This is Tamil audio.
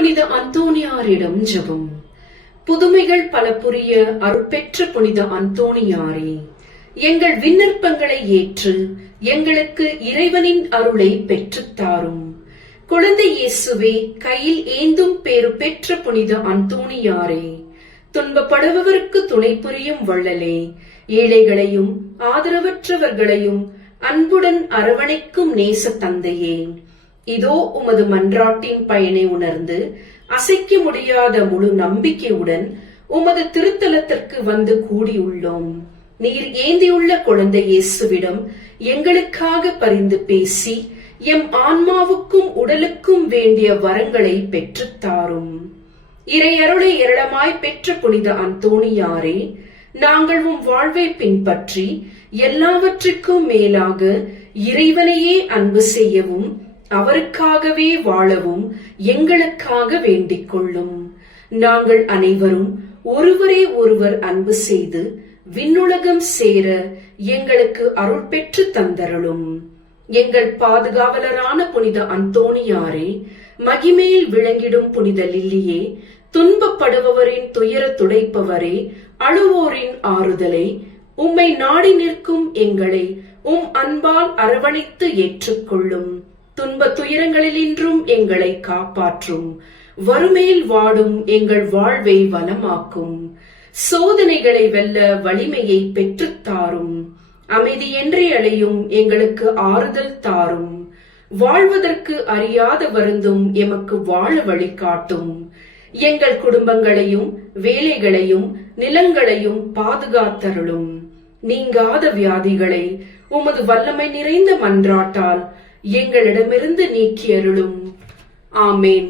புனித அந்தோணியாரிடம் ஜெபம். புதுமைகள் பல புரிய அருட்பெற்ற புனித அந்தோணியாரே, எங்கள் விண்ணப்பங்களை ஏற்று எங்களுக்கு இறைவனின் அருளை பெற்றுத்தாரும். குழந்தை இயேசுவே, கையில் ஏந்தும் பேறு பெற்ற புனித அந்தோணியாரே, துன்பப்படுபவருக்கு துணை புரியும் வள்ளலே, ஏழைகளையும் ஆதரவற்றவர்களையும் அன்புடன் அரவணைக்கும் நேச தந்தையே, இதோ உமது மன்றாட்டின் பயனை உணர்ந்து அசைக்க முடியாத முழு நம்பிக்கையுடன் உமது திருத்தலத்திற்கு வந்து கூடியுள்ளோம். நீர் ஏந்தியுள்ள குழந்தை இயேசுவிடம் எங்களுக்காக பரிந்து பேசி எம் ஆன்மாவுக்கும் உடலுக்கும் வேண்டிய வரங்களை பெற்றுத்தாரும். இறையருளை ஏராளமாய் பெற்ற புனித அந்தோணியாரே, நாங்கள் உம் வாழ்வை பின்பற்றி எல்லாவற்றிற்கும் மேலாக இறைவனையே அன்பு செய்யவும் அவருக்காகவே வாழவும் எங்களுக்காக வேண்டிக் கொள்ளும். நாங்கள் அனைவரும் ஒருவரே ஒருவர் அன்பு செய்து விண்ணுலகம் சேர எங்களுக்கு அருள் பெற்று தந்தருளும். எங்கள் பாதுகாவலரான புனித அந்தோணியாரே, மகிமையில் விளங்கிடும் புனித லில்லியே, துன்பப்படுபவரின் துயர துடைப்பவரே, அழுவோரின் ஆறுதலை, உம்மை நாடி நிற்கும் எங்களை உம் அன்பால் அரவணைத்து ஏற்றுக்கொள்ளும். துன்ப துயரங்களினின்றும் எங்களை காப்பாற்றும். வறுமையில் வாடும் எங்கள் வாழ்வை வளமாக்கும். சோதனைகளை வெல்ல வலிமையை பெற்றுத்தாரும். அமைதியென்றே அலையும் எங்களுக்கு ஆறுதல் தாரும். வாழ்வதற்கு அறியாத வருந்தும் எமக்கு வாழ வழிகாட்டும். எங்கள் குடும்பங்களையும் வேலைகளையும் நிலங்களையும் பாதுகாத்தருளும். நீங்காத வியாதிகளை உமது வல்லமை நிறைந்த மன்றாட்டால் எங்களிடமிருந்து நீக்கி அருளும். ஆமேன்.